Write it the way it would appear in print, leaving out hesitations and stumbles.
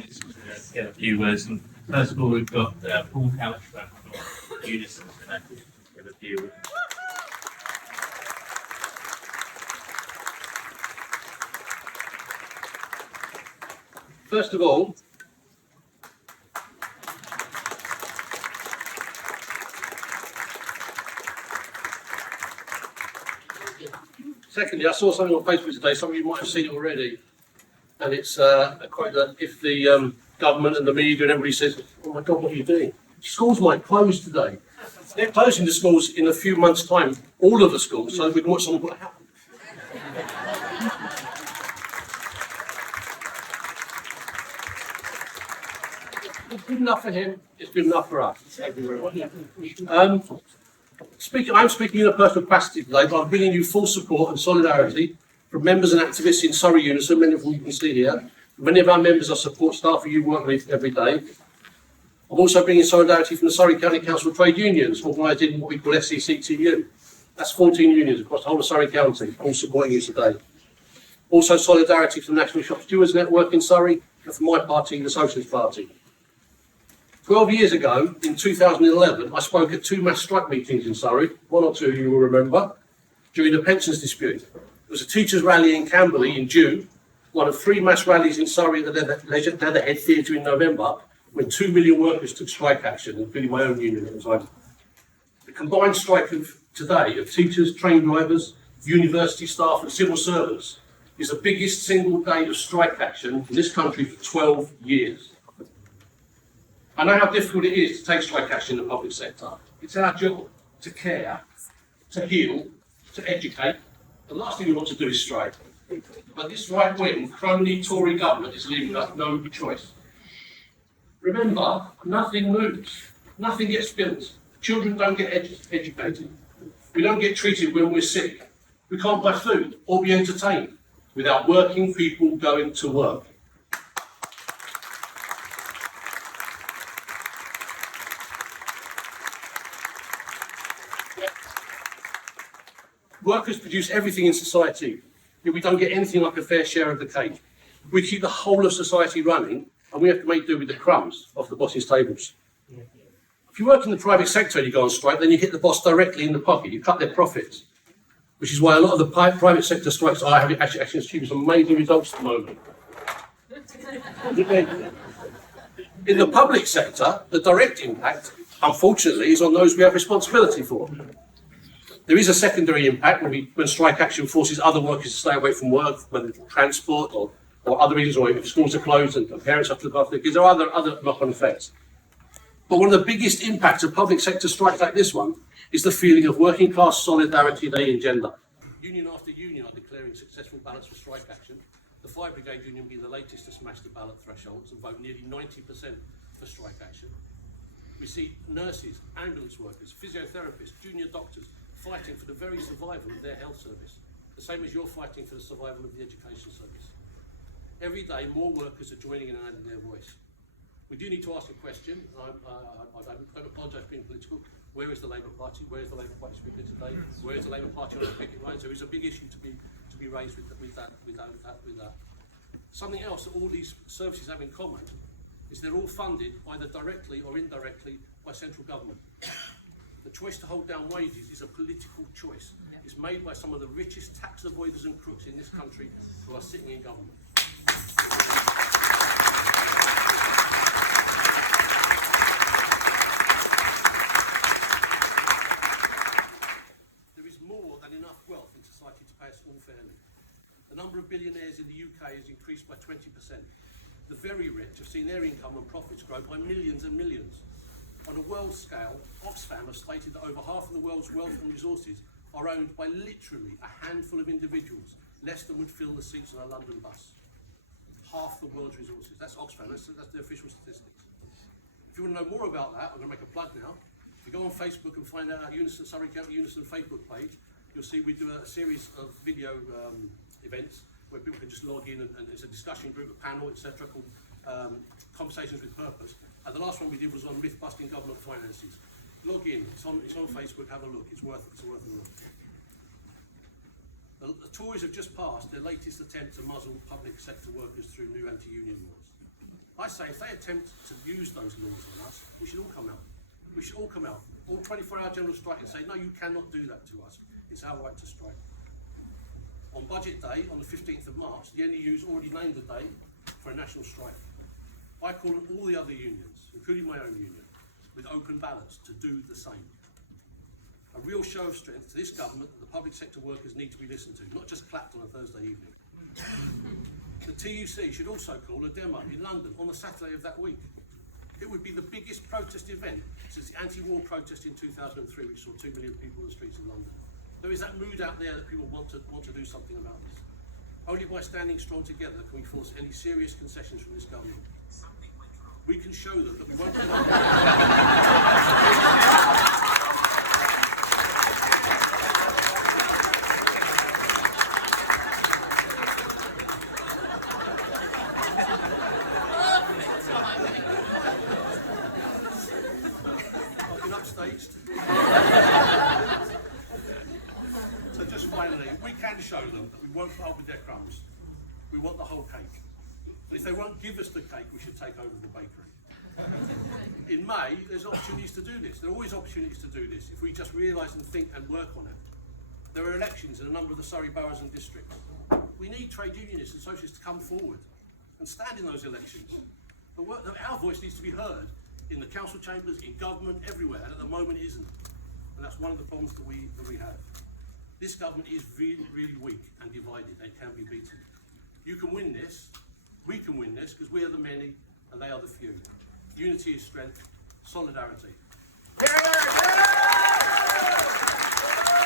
opportunity to get a few words. And first of all, we've got Paul Couchman from UNISON to give a few words. First of all, secondly, I saw something on Facebook today, some of you might have seen it already, and it's a quote that if the government and the media and everybody says, oh my God, what are you doing? Schools might close today. They're closing the schools in a few months' time, all of the schools, so we can watch something what happen. It's good enough for him, it's good enough for us. Thank you very much. I'm speaking in a personal capacity today, but I'm bringing you full support and solidarity from members and activists in Surrey UNISON, many of whom you can see here. Many of our members are support staff who you work with every day. I'm also bringing solidarity from the Surrey County Council of Trade Unions, organised in what we call SCCTU. That's 14 unions across the whole of Surrey County, all supporting you today. Also solidarity from the National Shop Stewards Network in Surrey, and from my party, the Socialist Party. 12 years ago, in 2011, I spoke at 2 mass strike meetings in Surrey, one or two of you will remember, during the pensions dispute. There was a teachers' rally in Camberley in June, one of 3 mass rallies in Surrey at the Leatherhead Theatre in November, when 2 million workers took strike action, including my own union at the time. The combined strike of today of teachers, train drivers, university staff and civil servants is the biggest single day of strike action in this country for 12 years. I know how difficult it is to take strike action in the public sector. It's our job to care, to heal, to educate. The last thing we want to do is strike. But this right-wing, crony Tory government is leaving us no choice. Remember, nothing moves. Nothing gets built. Children don't get educated. We don't get treated when we're sick. We can't buy food or be entertained without working people going to work. Workers produce everything in society, yet we don't get anything like a fair share of the cake. We keep the whole of society running, and we have to make do with the crumbs off the boss's tables. If you work in the private sector and you go on strike, then you hit the boss directly in the pocket. You cut their profits, which is why a lot of the private sector strikes are actually achieving some amazing results at the moment. In the public sector, the direct impact, unfortunately, is on those we have responsibility for. There is a secondary impact when strike action forces other workers to stay away from work, whether it's transport or other reasons, or if schools are closed and parents have to look after their kids. There are other knock-on effects. But one of the biggest impacts of public sector strikes like this one is the feeling of working class solidarity they engender. Union after union are declaring successful ballots for strike action. The Fire Brigade Union being the latest to smash the ballot thresholds and vote nearly 90% for strike action. We see nurses, ambulance workers, physiotherapists, junior doctors fighting for the very survival of their health service, the same as you're fighting for the survival of the education service. Every day, more workers are joining in and adding their voice. We do need to ask a question. I don't apologise for being political. Where is the Labour Party? Where is the Labour Party speaker today? Where is the Labour Party on the picket line? So it's a big issue to be raised with that. Something else that all these services have in common is they're all funded either directly or indirectly by central government. The choice to hold down wages is a political choice. It's made by some of the richest tax avoiders and crooks in this country who are sitting in government. There is more than enough wealth in society to pay us all fairly. The number of billionaires in the UK has increased by 20%. The very rich have seen their income and profits grow by millions and millions. On a world scale, Oxfam have stated that over half of the world's wealth and resources are owned by literally a handful of individuals, less than would fill the seats on a London bus. Half the world's resources. That's Oxfam, that's the official statistics. If you want to know more about that, I'm going to make a plug now. If you go on Facebook and find out our UNISON, Surrey County UNISON Facebook page, you'll see we do a series of video events where people can just log in and it's a discussion group, a panel, etc. called Conversations with Purpose. And the last one we did was on myth-busting government finances. Log in, it's on Facebook, have a look, it's worth a look. The Tories have just passed their latest attempt to muzzle public sector workers through new anti-union laws. I say if they attempt to use those laws on us, we should all come out. We should all come out, all 24-hour general strike, and say, no, you cannot do that to us. It's our right to strike. On budget day, on the 15th of March, the NEU's already named a day for a national strike. I call on all the other unions, including my own union, with open ballots to do the same. A real show of strength to this government that the public sector workers need to be listened to, not just clapped on a Thursday evening. The TUC should also call a demo in London on the Saturday of that week. It would be the biggest protest event since the anti-war protest in 2003, which saw 2 million people in the streets of London. There is that mood out there that people want to do something about this. Only by standing strong together can we force any serious concessions from this government. We can show them that we won't give up. I've been upstaged. So just finally, we can show them that we won't put up with their crumbs. We want the whole cake. And if they won't give us the cake, we should take over the bakery. In May, there's opportunities to do this. There are always opportunities to do this if we just realise and think and work on it. There are elections in a number of the Surrey boroughs and districts. We need trade unionists and socialists to come forward and stand in those elections. Our voice needs to be heard in the council chambers, in government, everywhere, and at the moment it isn't. And that's one of the problems that we have. This government is really, really weak and divided and can be beaten. You can win this. We can win this because we are the many and they are the few. Unity is strength, solidarity.